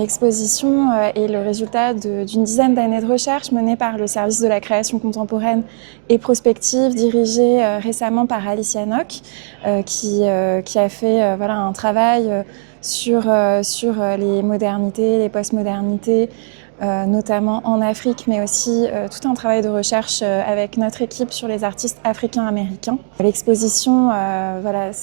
L'exposition est le résultat d'une dizaine d'années de recherche menées par le service de la création contemporaine et prospective dirigé récemment par Alicia Nock qui a fait un travail sur les modernités, les postmodernités, notamment en Afrique, mais aussi tout un travail de recherche avec notre équipe sur les artistes africains-américains. L'exposition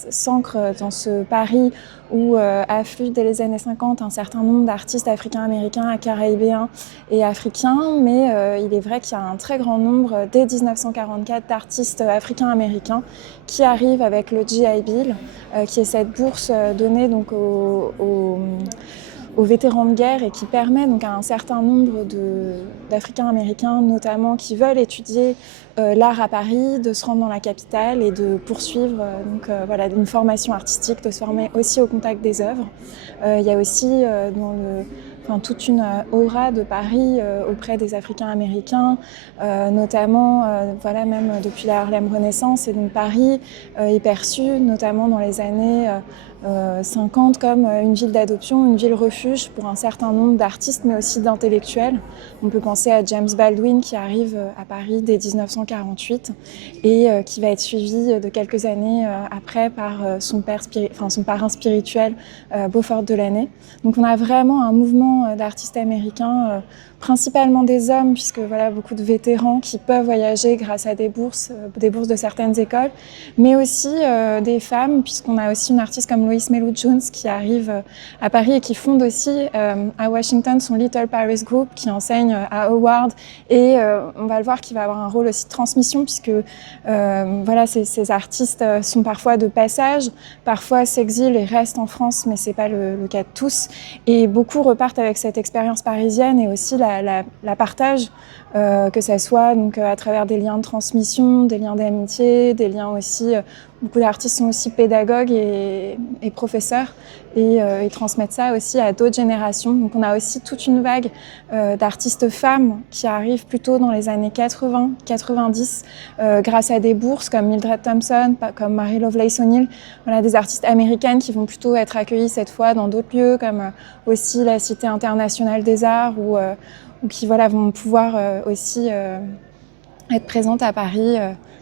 s'ancre dans ce Paris où affluent dès les années 50 un certain nombre d'artistes africains-américains, caribéens et africains, mais il est vrai qu'il y a un très grand nombre, dès 1944, d'artistes africains-américains qui arrivent avec le GI Bill, qui est cette bourse donnée donc aux vétérans de guerre et qui permet donc à un certain nombre d'Africains-Américains notamment qui veulent étudier l'art à Paris, de se rendre dans la capitale et de poursuivre une formation artistique, de se former aussi au contact des œuvres. Il y a aussi toute une aura de Paris auprès des Africains-Américains, notamment même depuis la Harlem Renaissance. Et donc Paris est perçu, notamment dans les années 50, comme une ville d'adoption, une ville refuge pour un certain nombre d'artistes, mais aussi d'intellectuels. On peut penser à James Baldwin qui arrive à Paris dès 1948 et qui va être suivi de quelques années après par son parrain spirituel, Beaufort Delaney. Donc on a vraiment un mouvement d'artistes américains, principalement des hommes, puisque beaucoup de vétérans qui peuvent voyager grâce à des bourses de certaines écoles, mais aussi des femmes, puisqu'on a aussi une artiste comme Lois Mailou Jones qui arrive à Paris et qui fonde aussi à Washington son Little Paris Group, qui enseigne à Howard, et on va le voir qu'il va avoir un rôle aussi de transmission, puisque ces artistes sont parfois de passage, parfois s'exilent et restent en France, mais c'est pas le cas de tous, et beaucoup repartent avec cette expérience parisienne et aussi la partagent, que ça soit donc à travers des liens de transmission, des liens d'amitié, des liens aussi. Beaucoup d'artistes sont aussi pédagogues et professeurs et ils transmettent ça aussi à d'autres générations. Donc on a aussi toute une vague d'artistes femmes qui arrivent plutôt dans les années 80, 90 grâce à des bourses comme Mildred Thompson, comme Mary Lovelace O'Neill, des artistes américaines qui vont plutôt être accueillies cette fois dans d'autres lieux comme aussi la Cité internationale des arts ou qui vont pouvoir aussi être présentes à Paris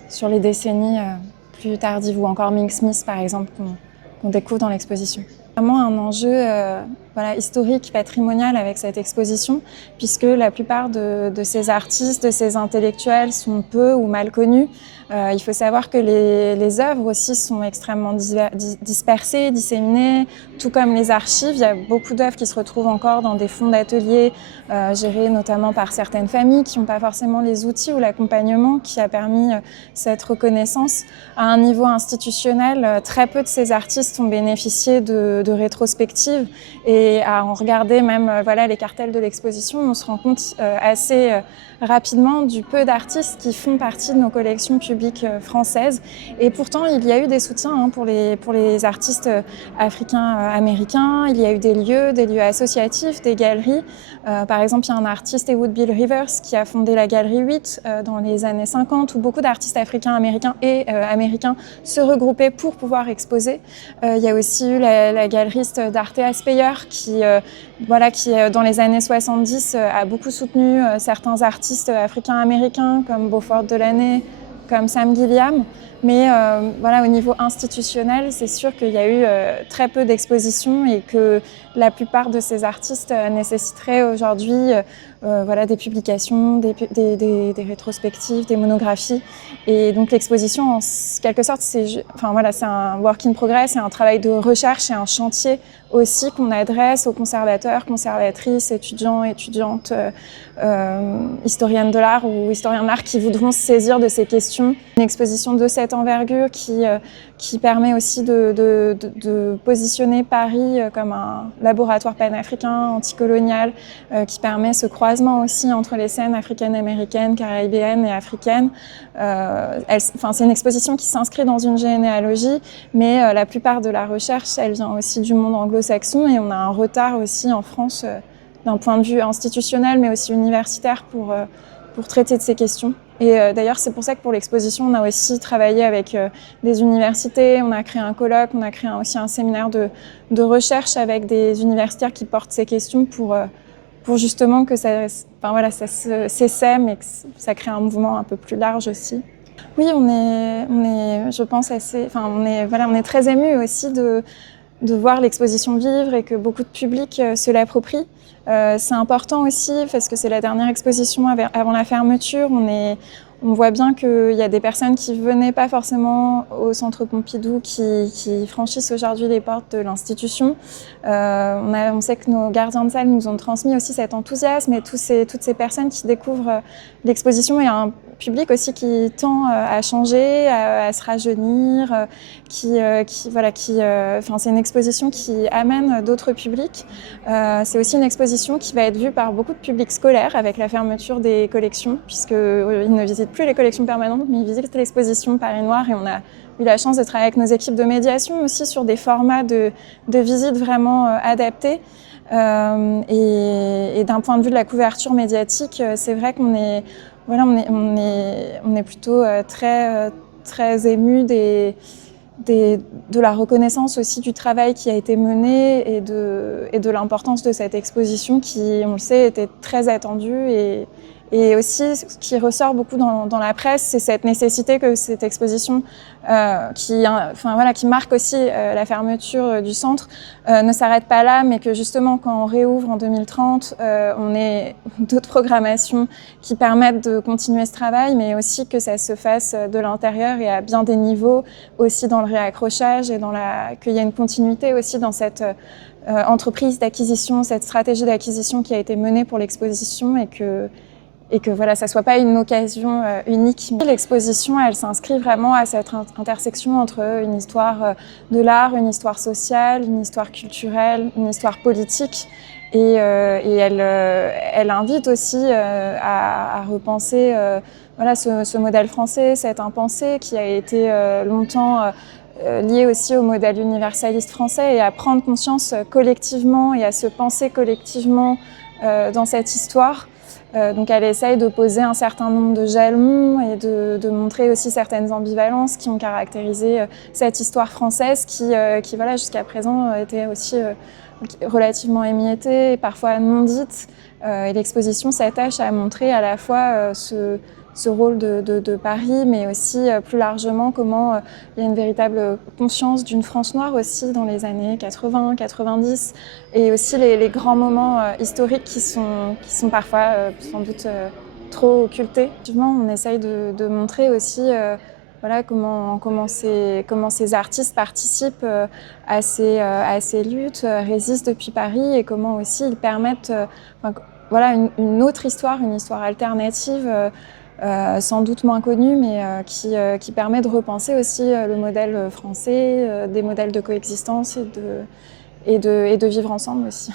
sur les décennies plus tardives, ou encore Mink Smith par exemple qu'on découvre dans l'exposition. Vraiment un enjeu historique, patrimonial avec cette exposition, puisque la plupart de ces artistes, de ces intellectuels sont peu ou mal connus. Il faut savoir que les œuvres aussi sont extrêmement dispersées, disséminées, tout comme les archives. Il y a beaucoup d'œuvres qui se retrouvent encore dans des fonds d'ateliers gérés notamment par certaines familles qui n'ont pas forcément les outils ou l'accompagnement qui a permis cette reconnaissance. À un niveau institutionnel, très peu de ces artistes ont bénéficié de rétrospectives, et à en regarder même les cartels de l'exposition, on se rend compte assez rapidement du peu d'artistes qui font partie de nos collections publiques françaises. Et pourtant, il y a eu des soutiens pour les artistes africains-américains. Il y a eu des lieux associatifs, des galeries. Par exemple, il y a un artiste, Ewood Bill Rivers, qui a fondé la Galerie 8 dans les années 50, où beaucoup d'artistes africains-américains et américains se regroupaient pour pouvoir exposer. Il y a aussi eu la galeriste Dorothea Speyer qui dans les années 70 a beaucoup soutenu certains artistes africains-américains comme Beaufort Delaney, comme Sam Gilliam. Mais au niveau institutionnel, c'est sûr qu'il y a eu très peu d'expositions et que la plupart de ces artistes nécessiteraient aujourd'hui des publications, des rétrospectives, des monographies. Et donc l'exposition, en quelque sorte, c'est un work in progress, c'est un travail de recherche et un chantier aussi qu'on adresse aux conservateurs, conservatrices, étudiants, étudiantes, historiennes de l'art ou historiens de l'art qui voudront se saisir de ces questions. Une exposition de cette envergure qui permet aussi de positionner Paris comme un laboratoire panafricain, anticolonial, qui permet ce croisement aussi entre les scènes africaines-américaines, caribéennes et africaines. C'est une exposition qui s'inscrit dans une généalogie, mais la plupart de la recherche, elle vient aussi du monde anglo-saxon, et on a un retard aussi en France d'un point de vue institutionnel, mais aussi universitaire pour traiter de ces questions. Et d'ailleurs, c'est pour ça que pour l'exposition, on a aussi travaillé avec des universités, on a créé un colloque, on a créé aussi un séminaire de recherche avec des universitaires qui portent ces questions pour justement que ça, enfin voilà, ça s'essaime et que ça crée un mouvement un peu plus large aussi. Oui, on est, je pense, on est très émus aussi de voir l'exposition vivre et que beaucoup de public se l'approprie. C'est important aussi parce que c'est la dernière exposition avant la fermeture. On voit bien qu'il y a des personnes qui ne venaient pas forcément au Centre Pompidou qui franchissent aujourd'hui les portes de l'institution. On sait que nos gardiens de salle nous ont transmis aussi cet enthousiasme et toutes ces personnes qui découvrent l'exposition. Il y a un public aussi qui tend à changer, à se rajeunir, c'est une exposition qui amène d'autres publics. C'est aussi une exposition qui va être vue par beaucoup de publics scolaires avec la fermeture des collections, puisqu'ils ne visitent plus les collections permanentes, mais ils visitent l'exposition Paris Noir, et on a eu la chance de travailler avec nos équipes de médiation aussi sur des formats de visite vraiment adaptés. Et d'un point de vue de la couverture médiatique, c'est vrai qu'on est plutôt très ému de la reconnaissance aussi du travail qui a été mené et de l'importance de cette exposition qui, on le sait, était très attendue. Et aussi, ce qui ressort beaucoup dans la presse, c'est cette nécessité que cette exposition, qui marque aussi la fermeture du centre, ne s'arrête pas là, mais que justement, quand on réouvre en 2030, on ait d'autres programmations qui permettent de continuer ce travail, mais aussi que ça se fasse de l'intérieur et à bien des niveaux, aussi dans le réaccrochage et qu'il y ait une continuité aussi dans cette entreprise d'acquisition, cette stratégie d'acquisition qui a été menée pour l'exposition et que voilà, ça ne soit pas une occasion unique. L'exposition, elle s'inscrit vraiment à cette intersection entre une histoire de l'art, une histoire sociale, une histoire culturelle, une histoire politique. Et elle invite aussi à repenser ce modèle français, cet impensé qui a été longtemps lié aussi au modèle universaliste français, et à prendre conscience collectivement et à se penser collectivement dans cette histoire. Donc elle essaye de poser un certain nombre de jalons et de montrer aussi certaines ambivalences qui ont caractérisé cette histoire française qui jusqu'à présent était aussi relativement émiettée et parfois non dite. Et l'exposition s'attache à montrer à la fois ce rôle de Paris, mais aussi plus largement comment il y a une véritable conscience d'une France noire aussi dans les années 80, 90, et aussi les grands moments historiques qui sont parfois sans doute trop occultés. Effectivement, on essaye de montrer aussi comment ces artistes participent à ces luttes, résistent depuis Paris, et comment aussi ils permettent une autre histoire, une histoire alternative, sans doute moins connue, mais qui permet de repenser aussi le modèle français, des modèles de coexistence et de vivre ensemble aussi.